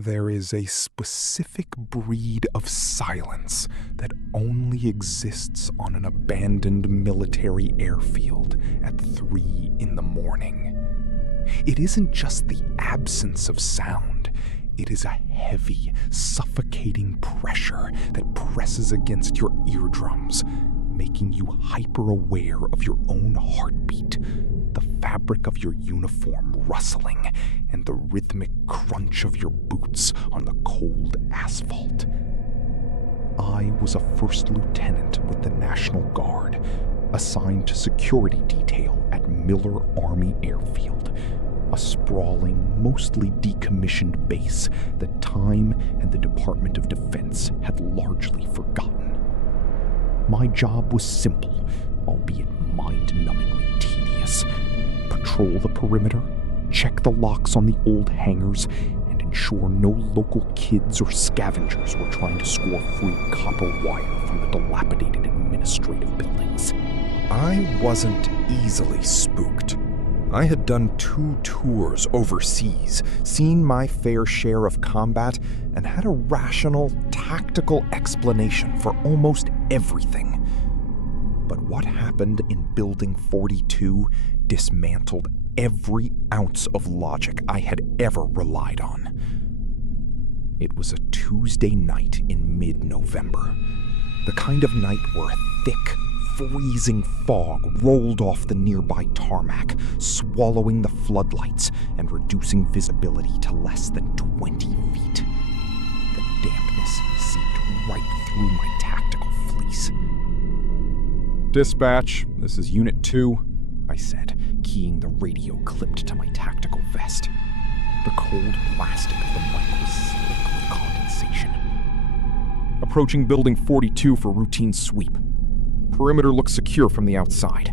There is a specific breed of silence that only exists on an abandoned military airfield at 3 in the morning. It isn't just the absence of sound. It is a heavy, suffocating pressure that presses against your eardrums, making you hyper-aware of your own heartbeat, the fabric of your uniform rustling, and the rhythmic crunch of your boots on the cold asphalt. I was a first lieutenant with the National Guard, assigned to security detail at Miller Army Airfield, a sprawling, mostly decommissioned base that time and the Department of Defense had largely forgotten. My job was simple, albeit mind-numbingly tedious. Patrol the perimeter, check the locks on the old hangars, and ensure no local kids or scavengers were trying to score free copper wire from the dilapidated administrative buildings. I wasn't easily spooked. I had done 2 tours overseas, seen my fair share of combat, and had a rational, tactical explanation for almost everything. But what happened in Building 42 dismantled every ounce of logic I had ever relied on. It was a Tuesday night in mid-November, the kind of night where a thick, freezing fog rolled off the nearby tarmac, swallowing the floodlights and reducing visibility to less than 20 feet. The dampness seeped right through my tactical fleece. "Dispatch, this is Unit 2, I said, keying the radio clipped to my tactical vest. The cold plastic of the mic was slick with condensation. "Approaching Building 42 for routine sweep. Perimeter looks secure from the outside."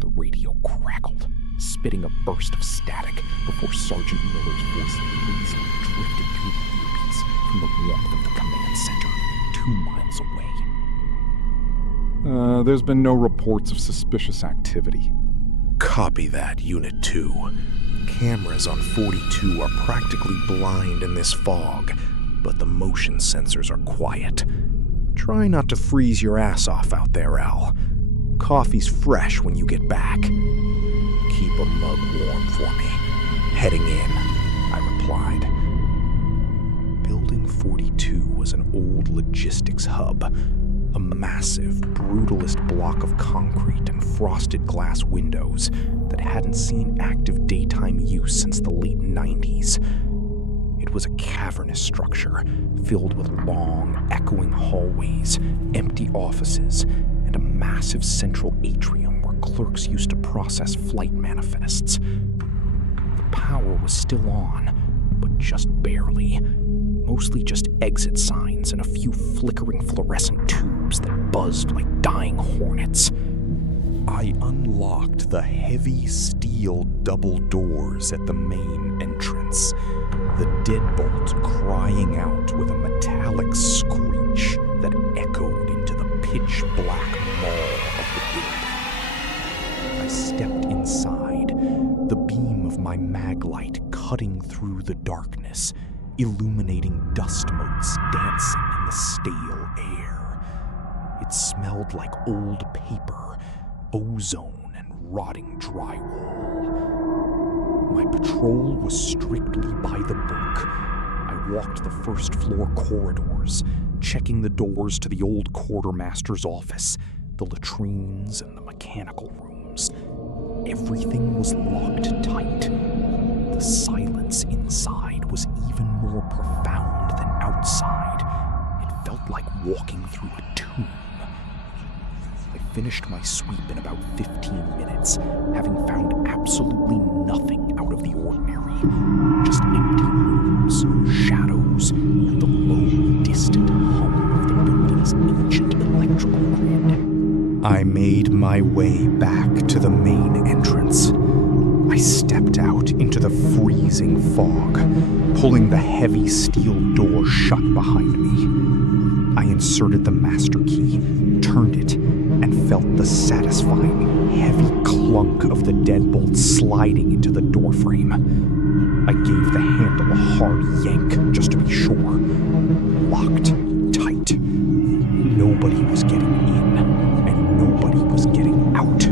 The radio crackled, spitting a burst of static before Sergeant Miller's voice lazily drifted through the earpiece from the warmth of the command center 2 miles away. There's been no reports of suspicious activity." Copy that, Unit 2. Cameras on 42 are practically blind in this fog, but the motion sensors are quiet. Try not to freeze your ass off out there, Al. Coffee's fresh when you get back. Keep a mug warm for me. Heading in, I replied. Building 42 was an old logistics hub, a massive, brutalist block of concrete and frosted glass windows that hadn't seen active daytime use since the late 90s. It was a cavernous structure filled with long, echoing hallways, empty offices, and a massive central atrium where clerks used to process flight manifests. The power was still on, but just barely. Mostly just exit signs and a few flickering fluorescent tubes that buzzed like dying hornets. I unlocked the heavy steel double doors at the main entrance, the deadbolt crying out with a metallic screech that echoed into the pitch-black maw of the building. I stepped inside, the beam of my mag light cutting through the darkness, illuminating dust motes dancing in the stale air. It smelled like old paper, ozone, and rotting drywall. My patrol was strictly by the book. I walked the first floor corridors, checking the doors to the old quartermaster's office, the latrines, and the mechanical rooms. Everything was locked tight. The silence inside was even more profound than outside. It felt like walking through a tomb. I finished my sweep in about 15 minutes, having found absolutely nothing out of the ordinary. Just empty rooms, shadows, and the low, distant hum of the building's ancient electrical grid. I made my way back to the main entrance. I stepped out into the freezing fog, pulling the heavy steel door shut behind me. I inserted the master key, turned it, and felt the satisfying, heavy clunk of the deadbolt sliding into the doorframe. I gave the handle a hard yank just to be sure. Locked tight. Nobody was getting in, and nobody was getting out.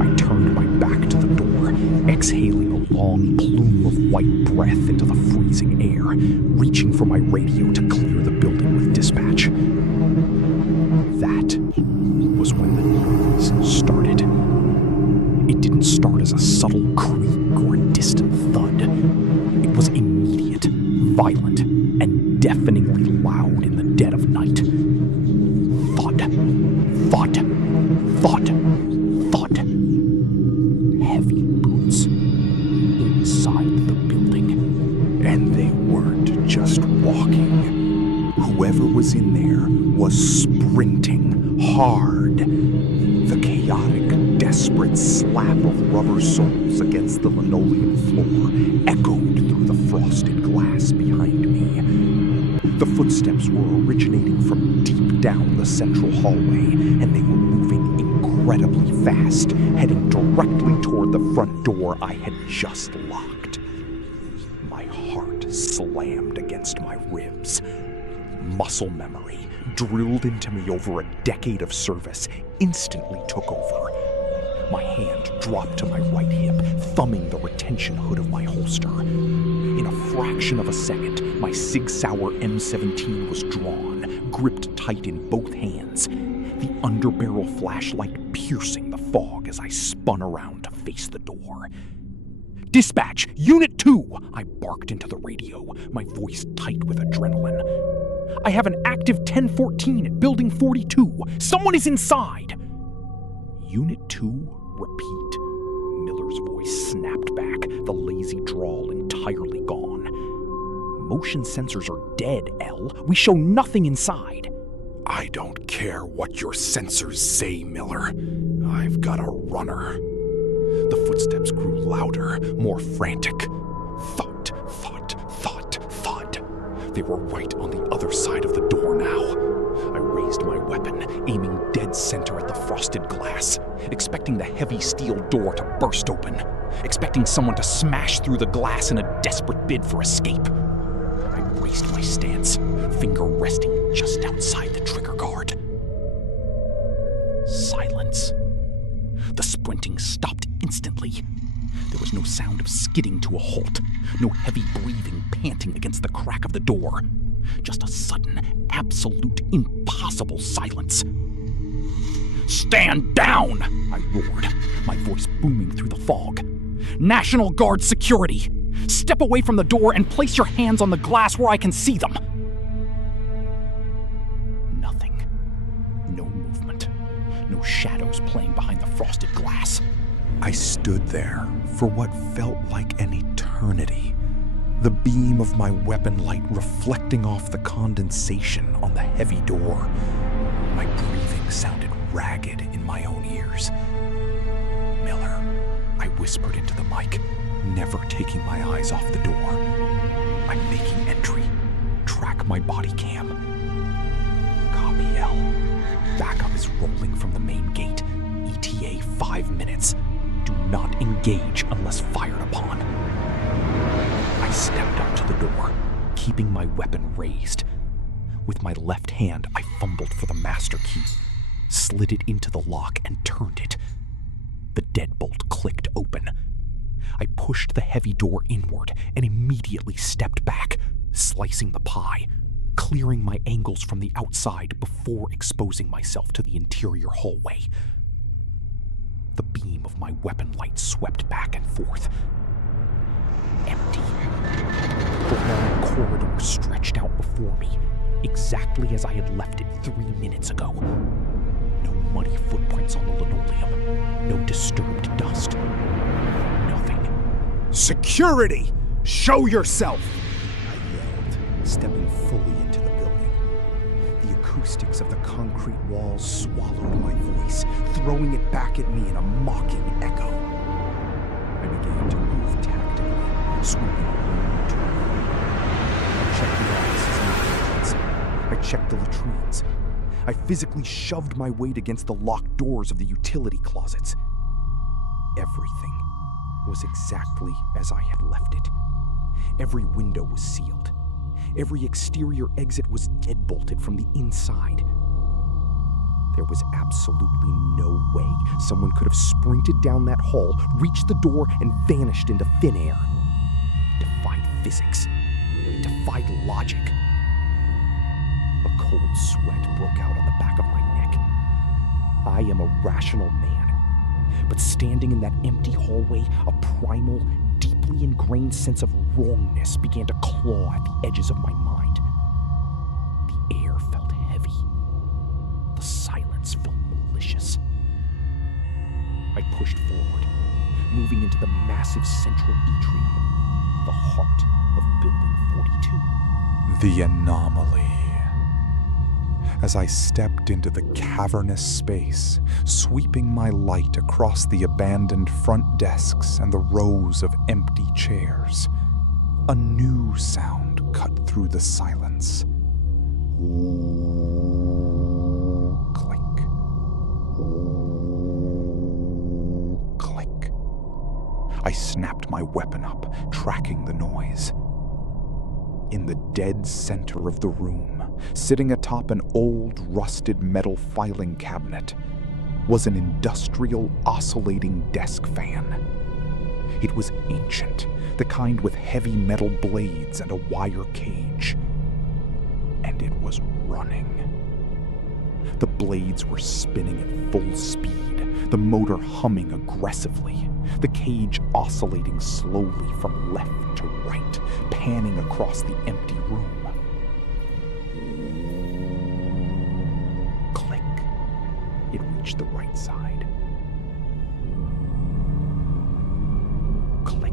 I turned my back to the door, exhaling a long plume of white breath into the freezing air, reaching for my radio to clear the building with dispatch. That was when the noise started. It didn't start as a subtle creak or a distant thud. It was immediate, violent, and deafeningly loud in the dead of night. Thud, thud, thud, thud. Heavy boots inside the building. And they weren't just walking. Whoever was in there was sprinting hard. The chaotic, desperate slap of rubber soles against the linoleum floor echoed through the frosted glass behind me. The footsteps were originating from deep down the central hallway, and they were moving incredibly fast, heading directly toward the front door I had just locked. My heart slammed against my ribs. Muscle memory, drilled into me over a decade of service, instantly took over. My hand dropped to my right hip, thumbing the retention hood of my holster. In a fraction of a second, my Sig Sauer M17 was drawn, gripped tight in both hands, the underbarrel flashlight piercing the fog as I spun around to face the door. "Dispatch! Unit 2! I barked into the radio, my voice tight with adrenaline. "I have an active 1014 at Building 42. Someone is inside!" "Unit 2? Repeat." Miller's voice snapped back, the lazy drawl entirely gone. "Motion sensors are dead, L. We show nothing inside." "I don't care what your sensors say, Miller. I've got a runner." The footsteps grew louder, more frantic. Thud, thud, thud, thud. They were right on the other side of the door now. I raised my weapon, aiming dead center at the frosted glass, expecting the heavy steel door to burst open, expecting someone to smash through the glass in a desperate bid for escape. I braced my stance, finger resting just outside the trigger guard. Silence. The sprinting stopped instantly. There was no sound of skidding to a halt, no heavy breathing panting against the crack of the door. Just a sudden, absolute, impossible silence. "Stand down!" I roared, my voice booming through the fog. "National Guard security! Step away from the door and place your hands on the glass where I can see them!" Nothing. No movement. No shadows playing behind the frosted glass. I stood there for what felt like an eternity. The beam of my weapon light reflecting off the condensation on the heavy door. My breathing sounded ragged in my own ears. "Miller," I whispered into the mic, never taking my eyes off the door. "I'm making entry. Track my body cam." "Copy, L. Backup is rolling from the main gate. ETA 5 minutes. Do not engage unless fired upon." I stepped up to the door, keeping my weapon raised. With my left hand, I fumbled for the master key, slid it into the lock, and turned it. The deadbolt clicked open. I pushed the heavy door inward and immediately stepped back, slicing the pie, clearing my angles from the outside before exposing myself to the interior hallway. The beam of my weapon light swept back and forth. Empty. The long corridor stretched out before me, exactly as I had left it 3 minutes ago. No muddy footprints on the linoleum, no disturbed dust. Nothing. "Security! Show yourself!" I yelled, stepping fully into the building. The acoustics of the concrete walls swallowed my voice, throwing it back at me in a mocking echo. I began to move tactically, sweeping room to room. I checked the offices and the entrance. I checked the latrines. I physically shoved my weight against the locked doors of the utility closets. Everything. was exactly as I had left it. Every window was sealed. Every exterior exit was deadbolted from the inside. There was absolutely no way someone could have sprinted down that hall, reached the door, and vanished into thin air. It defied physics. It defied logic. A cold sweat broke out on the back of my neck. I am a rational man, but standing in that empty hallway, a primal, deeply ingrained sense of wrongness began to claw at the edges of my mind. The air felt heavy. The silence felt malicious. I pushed forward, moving into the massive central atrium, the heart of Building 42. The anomaly. As I stepped into the cavernous space, sweeping my light across the abandoned front desks and the rows of empty chairs, a new sound cut through the silence. Ooh, click. Ooh, click. I snapped my weapon up, tracking the noise. In the dead center of the room, sitting atop an old, rusted metal filing cabinet, was an industrial oscillating desk fan. It was ancient, the kind with heavy metal blades and a wire cage. And it was running. The blades were spinning at full speed, the motor humming aggressively, the cage oscillating slowly from left to right, panning across the empty room. Click. It reached the right side. Click.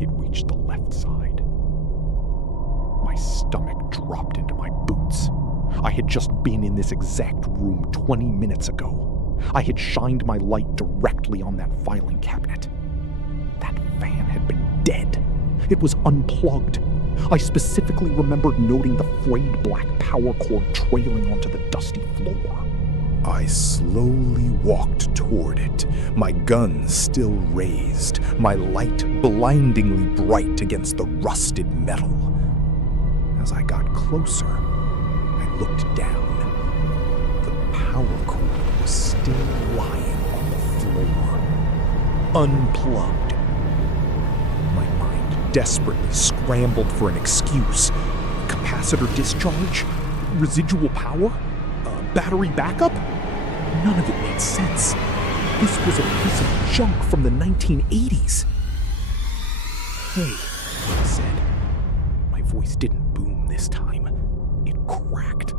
It reached the left side. My stomach dropped into my boots. I had just been in this exact room 20 minutes ago. I had shined my light directly on that filing cabinet. That fan had been dead. It was unplugged. I specifically remembered noting the frayed black power cord trailing onto the dusty floor. I slowly walked toward it, my gun still raised, my light blindingly bright against the rusted metal. As I got closer, I looked down. The power cord was still lying on the floor, unplugged. My mind desperately scrambled for an excuse. Capacitor discharge? Residual power? Battery backup? None of it made sense. This was a piece of junk from the 1980s. "Hey," I said. My voice didn't boom this time. It cracked.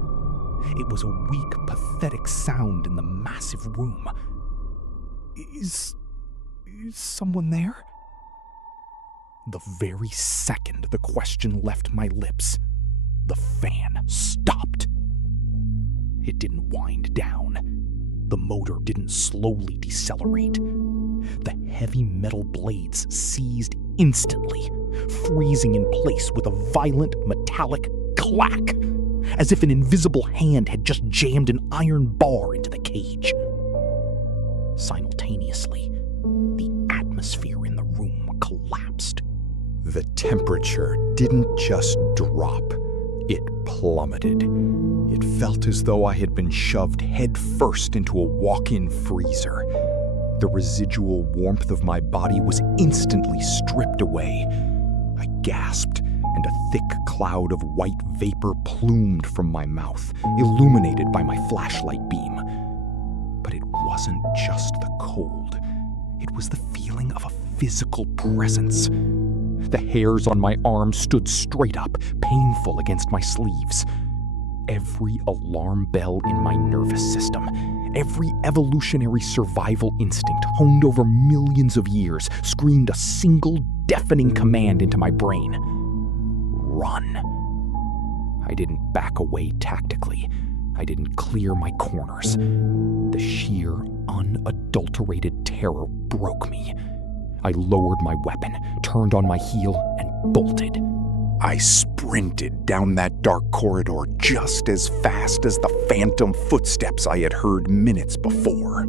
It was a weak, pathetic sound in the massive room. Is someone there? The very second the question left my lips, the fan stopped. It didn't wind down. The motor didn't slowly decelerate. The heavy metal blades seized instantly, freezing in place with a violent metallic clack, as if an invisible hand had just jammed an iron bar into the cage. Simultaneously, the atmosphere in the room collapsed. The temperature didn't just drop, it plummeted. It felt as though I had been shoved headfirst into a walk-in freezer. The residual warmth of my body was instantly stripped away. I gasped, and a thick cloud of white vapor plumed from my mouth, illuminated by my flashlight beam. But it wasn't just the cold. It was the feeling of a physical presence. The hairs on my arms stood straight up, painful against my sleeves. Every alarm bell in my nervous system, every evolutionary survival instinct honed over millions of years, screamed a single deafening command into my brain. Run. I didn't back away tactically. I didn't clear my corners. The sheer, unadulterated terror broke me. I lowered my weapon, turned on my heel, and bolted. I sprinted down that dark corridor just as fast as the phantom footsteps I had heard minutes before.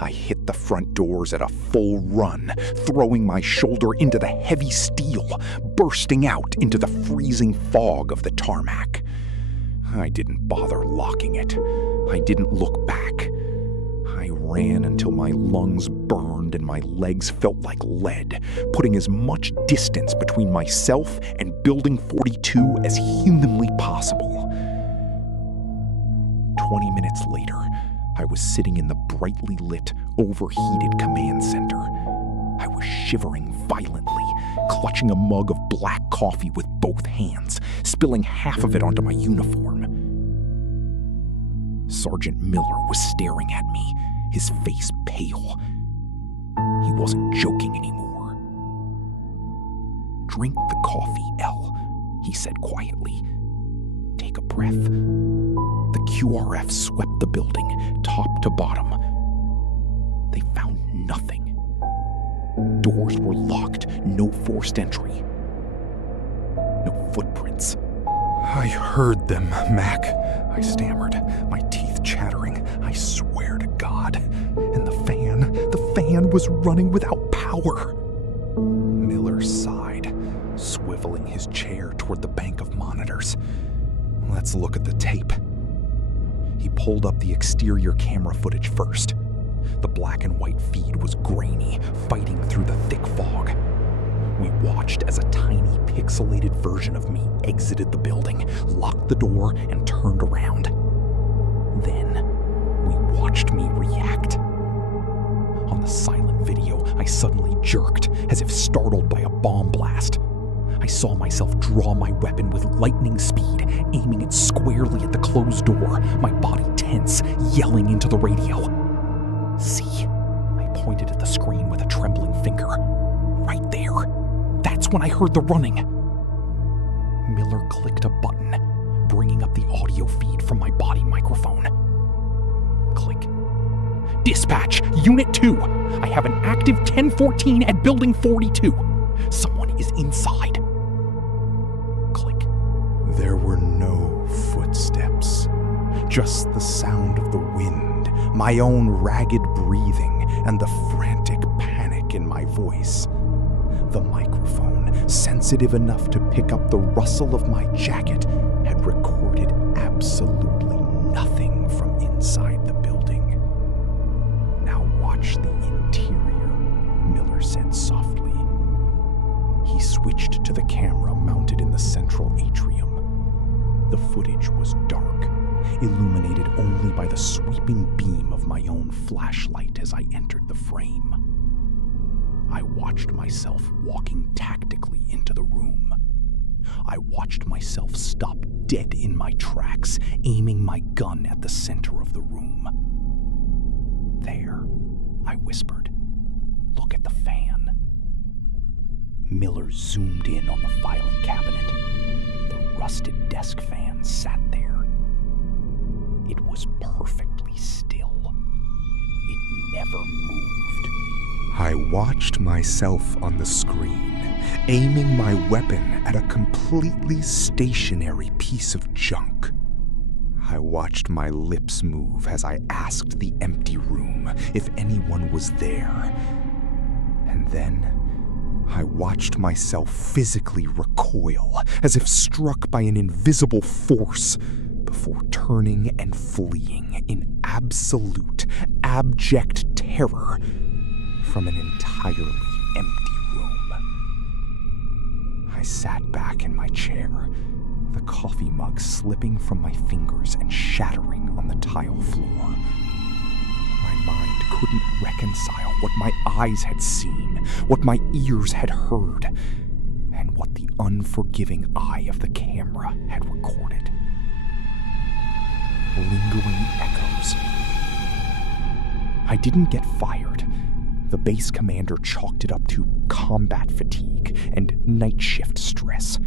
I hit the front doors at a full run, throwing my shoulder into the heavy steel, bursting out into the freezing fog of the tarmac. I didn't bother locking it. I didn't look back. I ran until my lungs burned and my legs felt like lead, putting as much distance between myself and Building 42 as humanly possible. 20 minutes later, I was sitting in the brightly lit, overheated command center. I was shivering violently, clutching a mug of black coffee with both hands, spilling half of it onto my uniform. Sergeant Miller was staring at me, his face pale. He wasn't joking anymore. "Drink the coffee, Elle," he said quietly. "Take a breath." The QRF swept the building, top to bottom. They found nothing. Doors were locked, no forced entry. No footprints. "I heard them, Mac," I stammered, my teeth chattering. "I swear to God. And the fan was running without power." Miller sighed, swiveling his chair toward the bank of monitors. "Let's look at the tape." He pulled up the exterior camera footage first. The black and white feed was grainy, fighting through the thick fog. We watched as a tiny pixelated version of me exited the building, locked the door, and turned around. Then, we watched me react. On the silent video, I suddenly jerked, as if startled by a bomb blast. I saw myself draw my weapon with lightning speed, aiming it squarely at the closed door, my body tense, yelling into the radio. "See?" I pointed at the screen with a trembling finger. "Right there. That's when I heard the running." Miller clicked a button, bringing up the audio feed from my body microphone. Click. "Dispatch, Unit 2. I have an active 1014 at Building 42. Someone is inside." Click. There were no footsteps, just the sound of the wind, my own ragged breathing, and the frantic panic in my voice. The microphone, sensitive enough to pick up the rustle of my jacket, had recorded absolutely nothing from inside the building. "Now watch the interior," Miller said softly. He switched to the camera mounted in the central atrium. The footage was dark, illuminated only by the sweeping beam of my own flashlight as I entered the frame. I watched myself walking tactically into the room. I watched myself stop dead in my tracks, aiming my gun at the center of the room. "There," I whispered. "Look at the fan." Miller zoomed in on the filing cabinet. The rusted desk fan sat there. It was perfectly still. It never moved. I watched myself on the screen, aiming my weapon at a completely stationary piece of junk. I watched my lips move as I asked the empty room if anyone was there. And then I watched myself physically recoil, as if struck by an invisible force, before turning and fleeing in absolute, abject terror from an entirely empty room. I sat back in my chair, the coffee mug slipping from my fingers and shattering on the tile floor. My mind couldn't reconcile what my eyes had seen, what my ears had heard, and what the unforgiving eye of the camera had recorded. Lingering echoes. I didn't get fired. The base commander chalked it up to combat fatigue and night shift stress.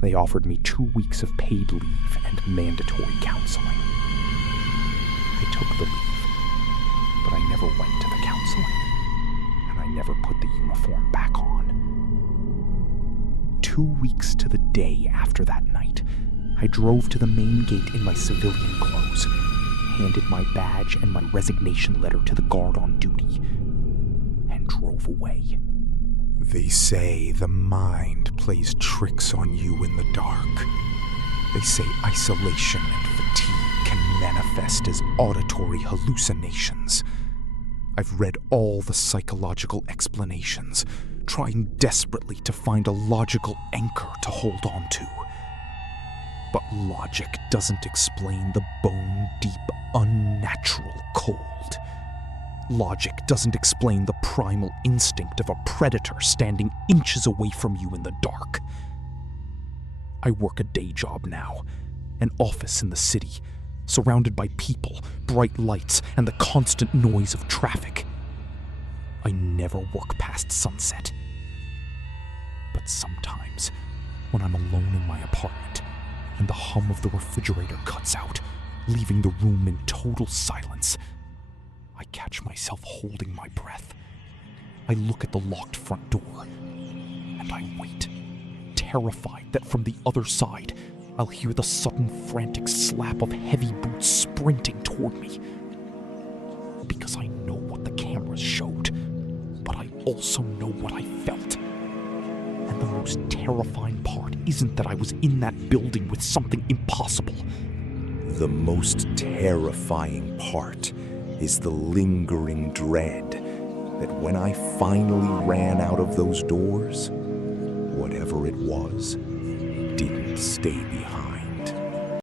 They offered me 2 weeks of paid leave and mandatory counseling. I took the leave, but I never went to the counseling, and I never put the uniform back on. 2 weeks to the day after that night, I drove to the main gate in my civilian clothes, handed my badge and my resignation letter to the guard on duty and drove away. They say the mind plays tricks on you in the dark. They say isolation and fatigue can manifest as auditory hallucinations. I've read all the psychological explanations, trying desperately to find a logical anchor to hold on to. But logic doesn't explain the bone-deep, unnatural cold. Logic doesn't explain the primal instinct of a predator standing inches away from you in the dark. I work a day job now, an office in the city, surrounded by people, bright lights, and the constant noise of traffic. I never work past sunset. But sometimes, when I'm alone in my apartment, and the hum of the refrigerator cuts out, leaving the room in total silence, I catch myself holding my breath. I look at the locked front door, and I wait, terrified that from the other side, I'll hear the sudden frantic slap of heavy boots sprinting toward me. Because I know what the cameras showed, but I also know what I felt. And the most terrifying part isn't that I was in that building with something impossible. The most terrifying part is the lingering dread that when I finally ran out of those doors, whatever it was didn't stay behind.